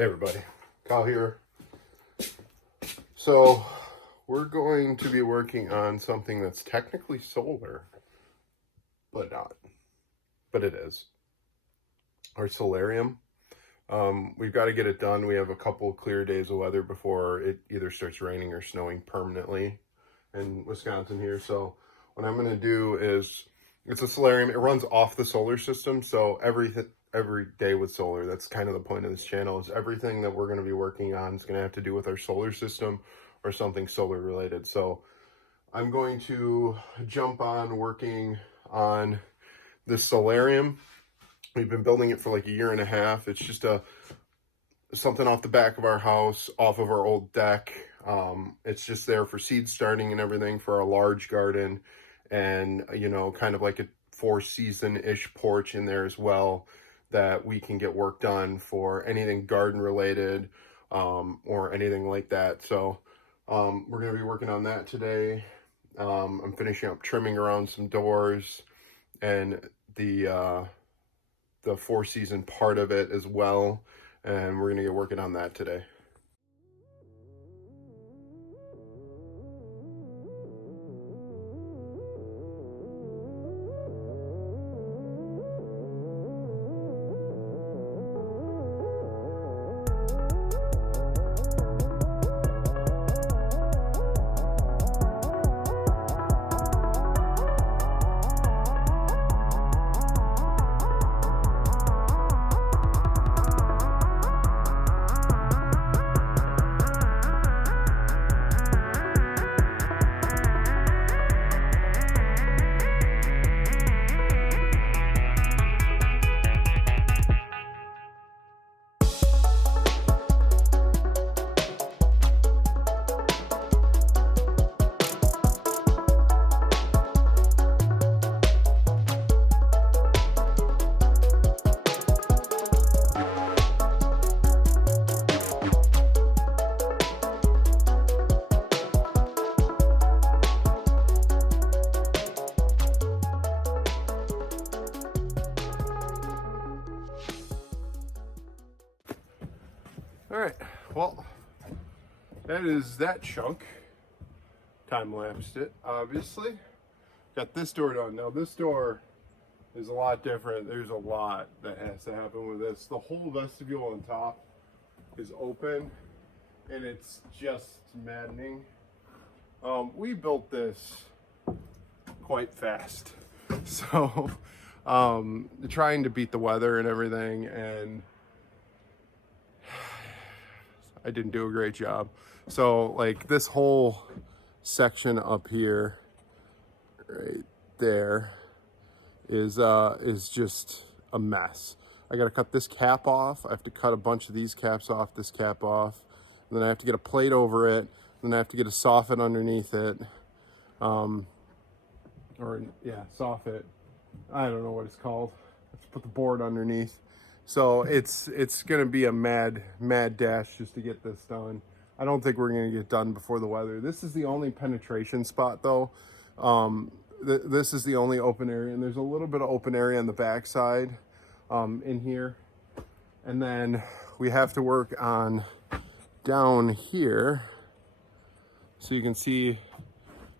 Hey everybody, Kyle here. So we're going to be working on something that's technically solar, but not. But it is. Our solarium. We've got to get it done. We have a couple clear days of weather before it either starts raining or snowing permanently in Wisconsin here. So what I'm going to do is, it's a solarium. It runs off the solar system. So every day with solar, that's kind of the point of this channel, is everything that we're going to be working on is going to have to do with our solar system or something solar related. So I'm going to jump on working on this solarium. We've been building it for like a year and a half. It's just something off the back of our house, off of our old deck. It's just there for seed starting and everything for our large garden, and kind of like a 4-season-ish porch in there as well, that we can get work done for anything garden related or anything like that. So we're going to be working on that today. I'm finishing up trimming around some doors and the 4-season part of it as well, and we're going to get working on that today. All right, well, that is that chunk. Time-lapsed it, obviously. Got this door done. Now, this door is a lot different. There's a lot that has to happen with this. The whole vestibule on top is open, and it's just maddening. We built this quite fast. So, trying to beat the weather and everything, and I didn't do a great job. So like this whole section up here, right there, is just a mess. I gotta cut this cap off. I have to cut a bunch of these caps off, this cap off. And then I have to get a plate over it. Then I have to get a soffit underneath it. Soffit. I don't know what it's called. I have to put the board underneath. So it's going to be a mad dash just to get this done. I don't think we're going to get done before the weather. This is the only penetration spot though. This is the only open area, and there's a little bit of open area on the back side in here. And then we have to work on down here. So you can see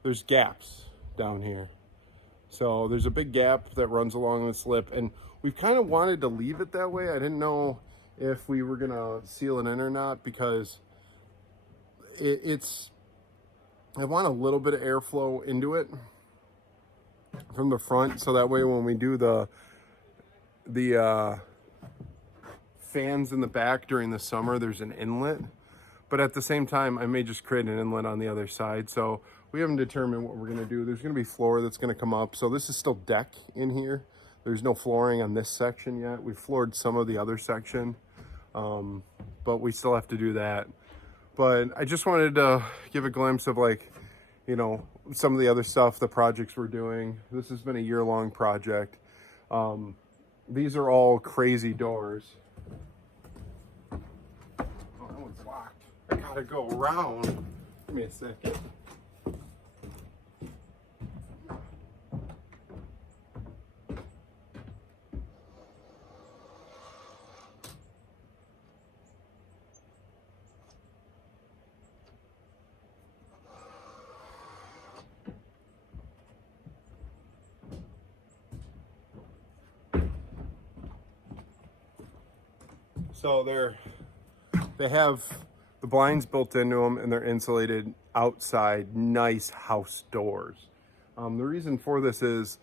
there's gaps down here. So there's a big gap that runs along this lip, and we've kind of wanted to leave it that way. I didn't know if we were gonna seal it in or not, because I want a little bit of airflow into it from the front, so that way when we do the fans in the back during the summer, there's an inlet. But at the same time, I may just create an inlet on the other side. So we haven't determined what we're gonna do. There's gonna be floor that's gonna come up. So this is still deck in here. There's no flooring on this section yet. We floored some of the other section, but we still have to do that. But I just wanted to give a glimpse of some of the other stuff, the projects we're doing. This has been a year-long project. These are all crazy doors. Oh, that one's locked. I gotta go around. Give me a second. So they have the blinds built into them, and they're insulated outside, nice house doors. The reason for this is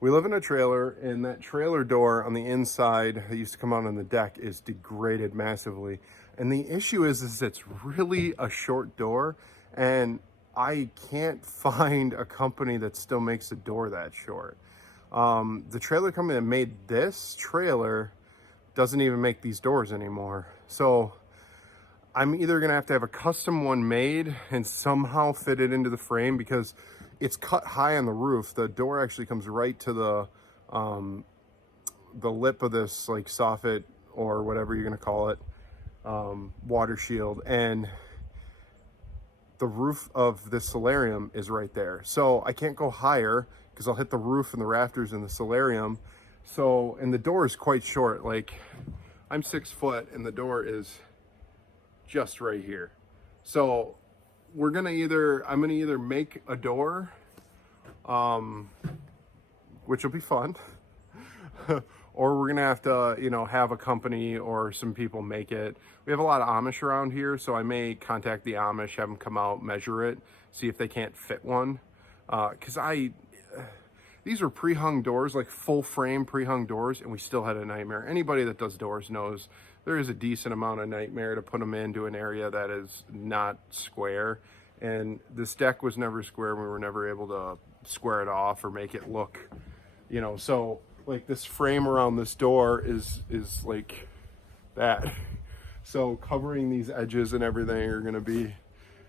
we live in a trailer, and that trailer door on the inside that used to come out on the deck is degraded massively. And the issue is it's really a short door, and I can't find a company that still makes a door that short. The trailer company that made this trailer doesn't even make these doors anymore. So I'm either gonna have to have a custom one made and somehow fit it into the frame, because it's cut high on the roof. The door actually comes right to the lip of this like soffit, or whatever you're gonna call it, water shield, and the roof of this solarium is right there. So I can't go higher because I'll hit the roof and the rafters in the solarium. So, and the door is quite short. Like, I'm 6 foot and the door is just right here. So I'm gonna either make a door, which will be fun, or we're gonna have to, have a company or some people make it. We have a lot of Amish around here, so I may contact the Amish, have them come out, measure it, see if they can't fit one. Because these are pre-hung doors, like full frame pre-hung doors, and we still had a nightmare. Anybody that does doors knows there is a decent amount of nightmare to put them into an area that is not square. And this deck was never square. We were never able to square it off or make it look, so like this frame around this door is like that. So covering these edges and everything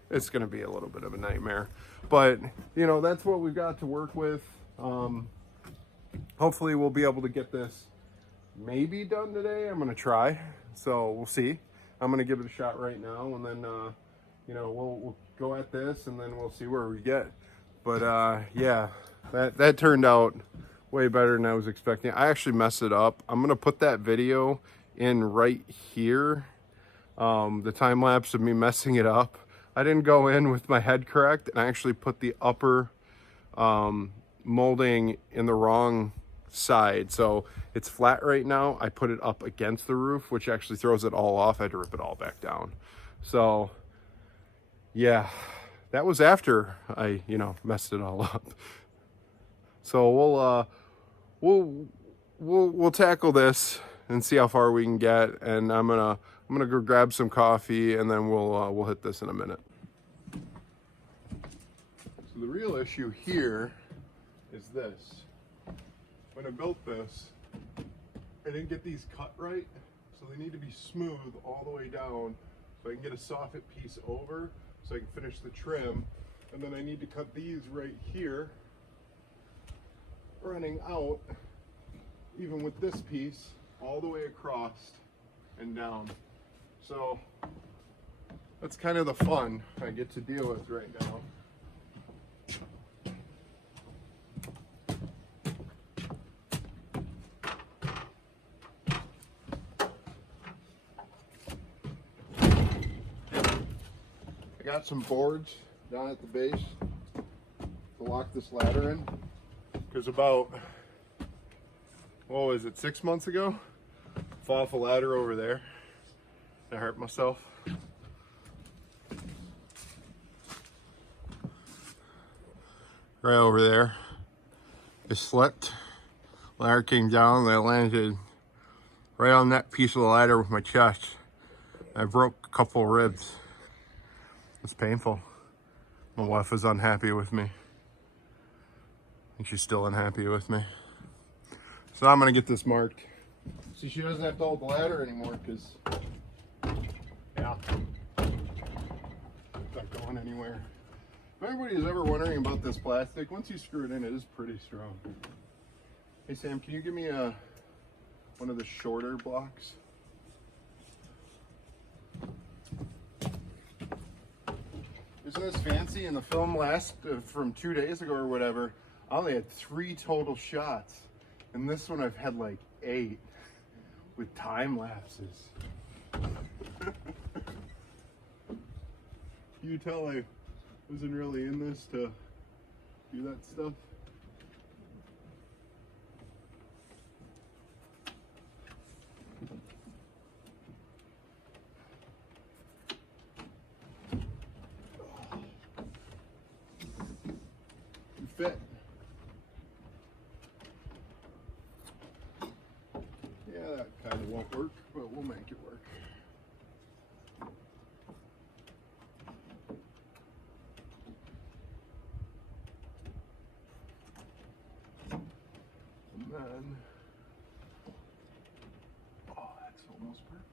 it's gonna be a little bit of a nightmare. But that's what we've got to work with. Hopefully we'll be able to get this maybe done today. I'm gonna try, so we'll see. I'm gonna give it a shot right now, and then we'll go at this, and then we'll see where we get. But yeah, that turned out way better than I was expecting. I actually messed it up. I'm gonna put that video in right here, the time lapse of me messing it up. I didn't go in with my head correct, and I actually put the upper molding in the wrong side. So it's flat right now. I put it up against the roof, which actually throws it all off. I had to rip it all back down. So yeah, that was after I messed it all up. So we'll tackle this and see how far we can get. And I'm gonna go grab some coffee, and then we'll hit this in a minute. So the real issue here is this. When I built this, I didn't get these cut right, so they need to be smooth all the way down so I can get a soffit piece over so I can finish the trim. And then I need to cut these right here, running out, even with this piece, all the way across and down. So that's kind of the fun I get to deal with right now. I got some boards down at the base to lock this ladder in, because about, what was it, 6 months ago, I fell off a ladder over there. I hurt myself. Right over there. It slipped. Ladder came down, and I landed right on that piece of the ladder with my chest. I broke a couple ribs. It's painful. My wife was unhappy with me. I think she's still unhappy with me. So now I'm gonna get this marked. See, she doesn't have to hold the ladder anymore, because, yeah, it's not going anywhere. If anybody's ever wondering about this plastic, once you screw it in, it is pretty strong. Hey Sam, can you give me one of the shorter blocks? Isn't this fancy? In the film from 2 days ago or whatever, I only had 3 total shots. And this one I've had like 8 with time lapses. You tell I wasn't really in this to do that stuff. fit. Yeah, that kind of won't work, but we'll make it work. And then, oh, that's almost perfect.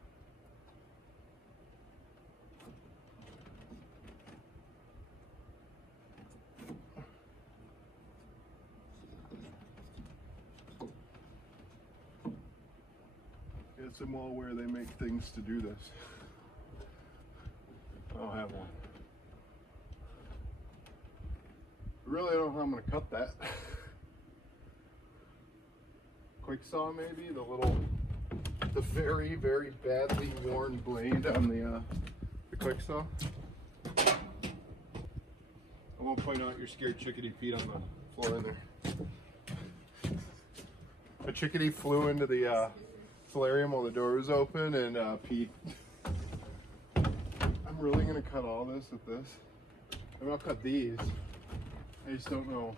It's a mall where they make things to do this. I don't have one. I really don't know how I'm going to cut that. Quick saw maybe, the very, very badly worn blade on the quick saw. I won't point out your scared chickadee feet on the floor in there. A chickadee flew into the solarium while the door was open and peed. I'm really gonna cut all this with this. I mean, I'll cut these. I just don't know.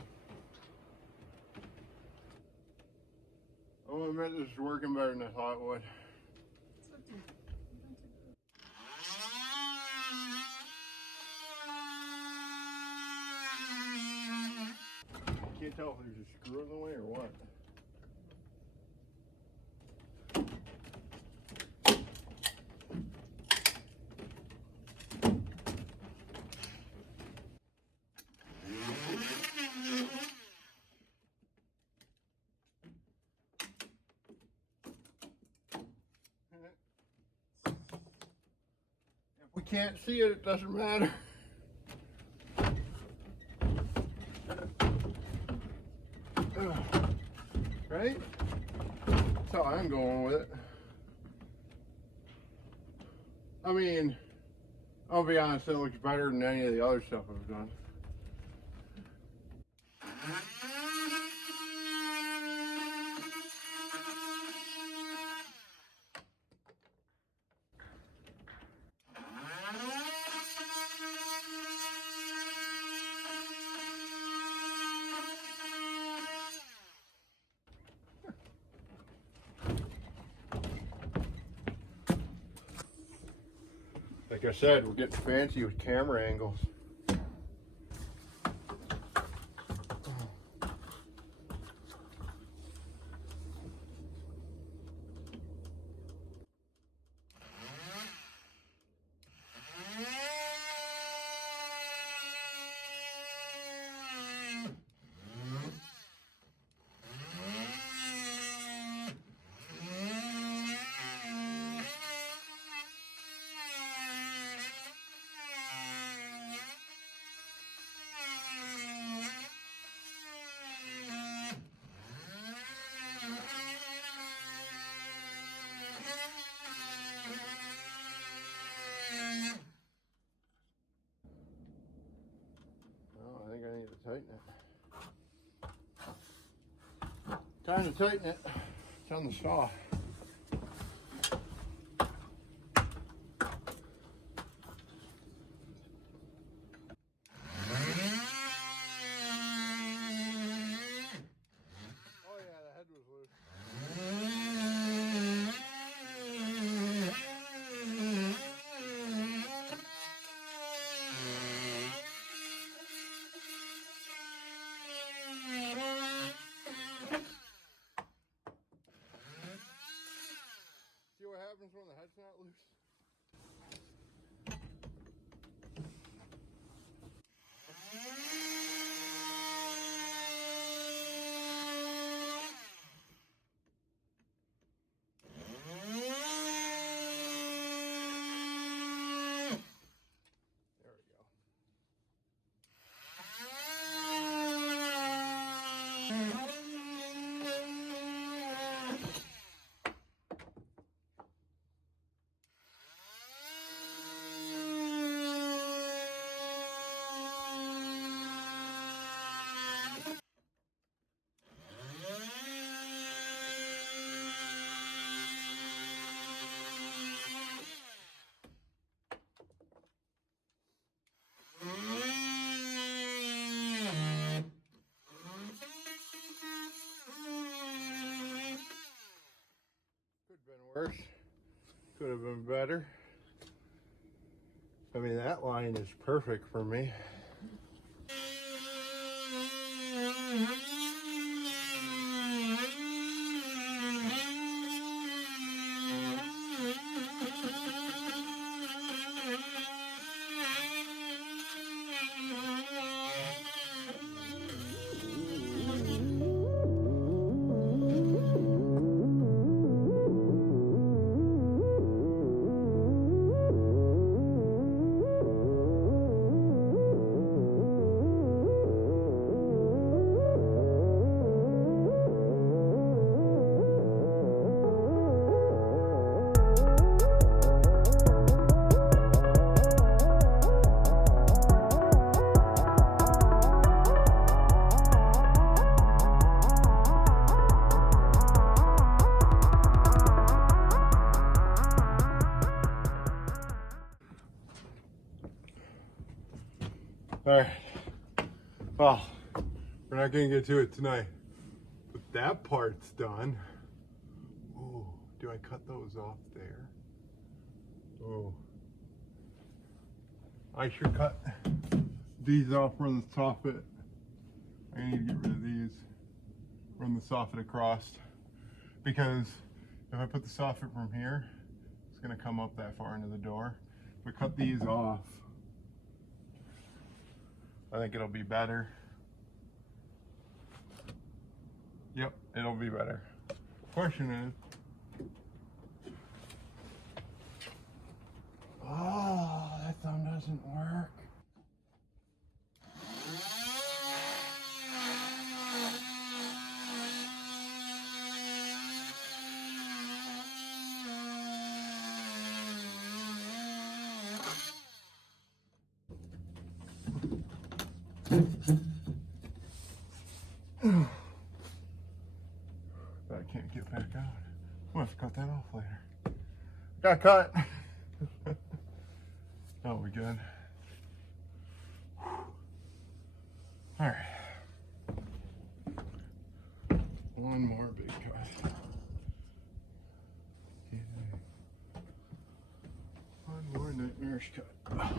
Oh, I meant this is working better than I thought it would. I can't tell if there's a screw in the way or what. If we can't see it, it doesn't matter. Right? That's how I'm going with it. I mean, I'll be honest, it looks better than any of the other stuff I've done. Like I said, we're getting fancy with camera angles. Oh, I think I need to tighten it. Time to tighten it. It's on the saw. See what happens when the head's not loose? There we go. worse. Could have been better. I mean, that line is perfect for me. All right, well, we're not gonna get to it tonight, but that part's done. Oh, do I cut those off there? Oh, I should cut these off, run the soffit. I need to get rid of these, run the soffit across, because if I put the soffit from here, it's gonna come up that far into the door. If I cut these off, I think it'll be better. Yep, it'll be better. Question is, oh, that thumb doesn't work. But I can't get back out. We'll have to cut that off later. Got cut. Oh, we good. All right. One more big cut. One more nightmarish cut. All right.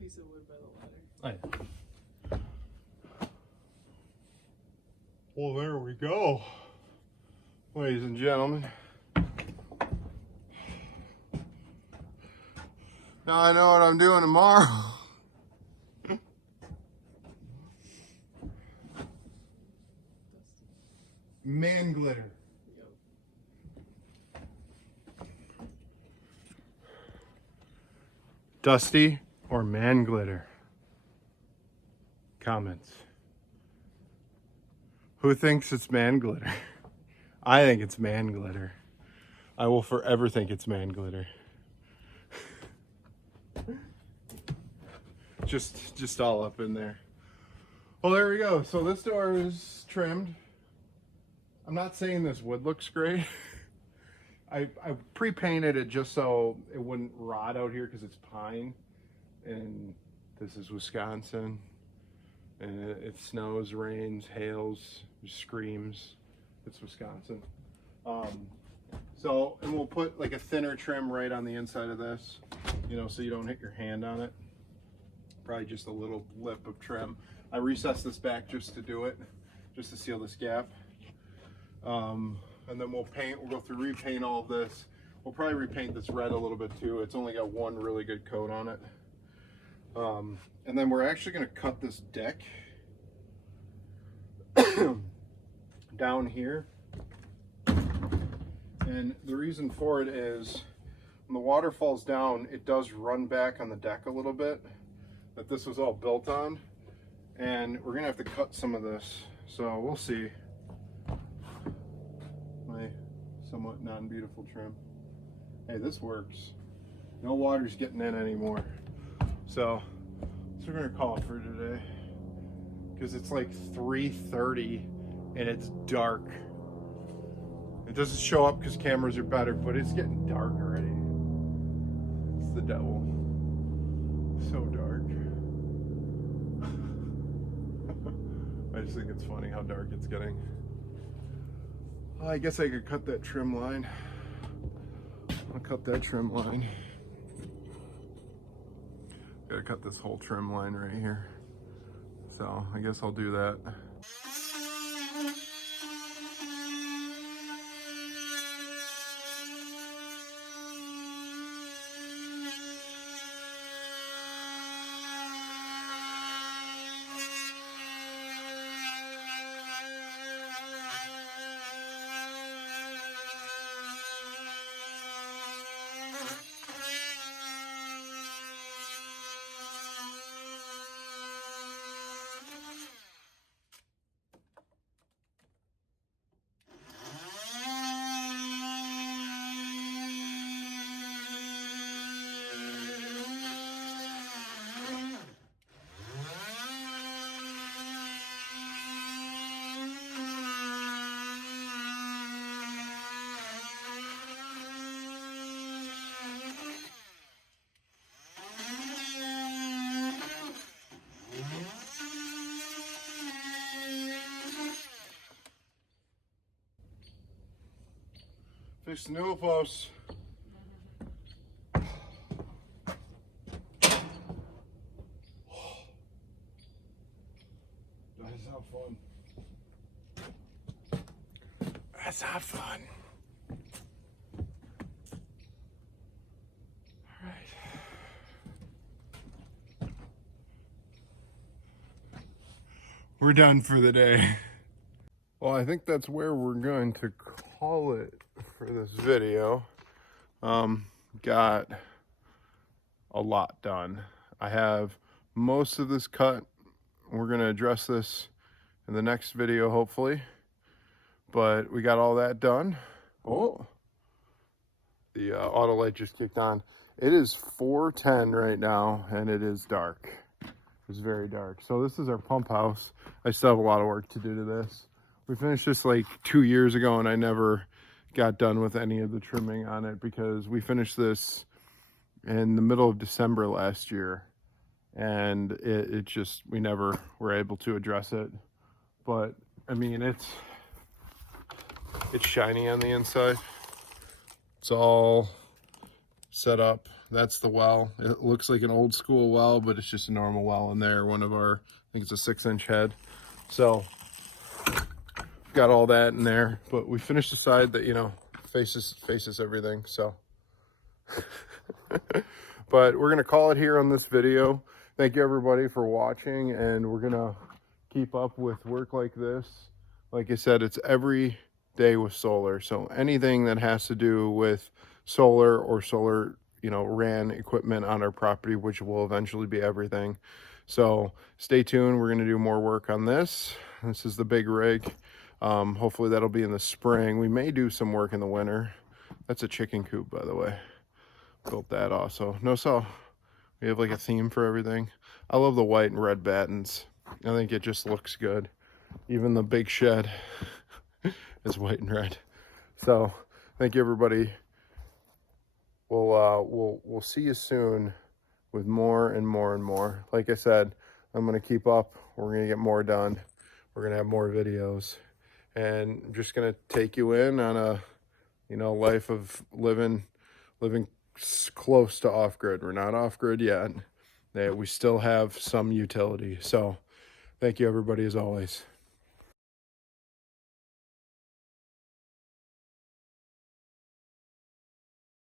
Piece of wood by the ladder. Oh, yeah. Well, there we go, ladies and gentlemen. Now I know what I'm doing tomorrow. Man glitter. Yep. Dusty or man glitter? Comments. Who thinks it's man glitter? I think it's man glitter. I will forever think it's man glitter. Just all up in there. Well, there we go. So this door is trimmed. I'm not saying this wood looks great. I pre-painted it just so it wouldn't rot out here because it's pine, and this is Wisconsin, and it snows, rains, hails, screams. It's Wisconsin. So, and we'll put like a thinner trim right on the inside of this, you know, so you don't hit your hand on it. Probably just a little lip of trim. I recessed this back just to do it, just to seal this gap. And then we'll go through, repaint all of this. We'll probably repaint this red a little bit too. It's only got one really good coat on it. And then we're actually going to cut this deck down here. And the reason for it is when the water falls down, it does run back on the deck a little bit that this was all built on. And we're going to have to cut some of this. So we'll see. My somewhat non-beautiful trim. Hey, this works. No water's getting in anymore. So we're going to call it for today. Because it's like 3:30 and it's dark. It doesn't show up because cameras are better, but it's getting dark already. It's the devil. So dark. I just think it's funny how dark it's getting. I guess I could cut that trim line. I'll cut that trim line. Gotta cut this whole trim line right here. So I guess I'll do that. Fix the newel posts. That's not fun. That's not fun. All right. We're done for the day. Well, I think that's where we're going to call it for this video. Got a lot done. I have most of this cut. We're going to address this in the next video, hopefully. But we got all that done. Oh, the auto light just kicked on. It is 4:10 right now, and it is dark. It's very dark. So this is our pump house. I still have a lot of work to do to this. We finished this like 2 years ago, and I never got done with any of the trimming on it because we finished this in the middle of December last year, and it just, we never were able to address it. But I mean, it's shiny on the inside. It's all set up. That's the well. It looks like an old school well, but it's just a normal well in there. One of our, I think it's a 6-inch head. So got all that in there, but we finished the side that, you know, faces everything. So but we're gonna call it here on this video. Thank you everybody for watching, and we're gonna keep up with work like this. Like I said, it's every day with solar. So anything that has to do with solar or solar, you know, ran equipment on our property, which will eventually be everything. So stay tuned. We're going to do more work on this. This is the big rig. Hopefully that'll be in the spring. We may do some work in the winter. That's a chicken coop, by the way. Built that also. No, so we have like a theme for everything. I love the white and red battens. I think it just looks good. Even the big shed is white and red. So thank you everybody. We'll see you soon with more and more and more. Like I said, I'm going to keep up. We're going to get more done. We're going to have more videos, and I'm just going to take you in on a, you know, life of living close to off-grid. We're not off-grid yet. We still have some utility. So thank you everybody as always.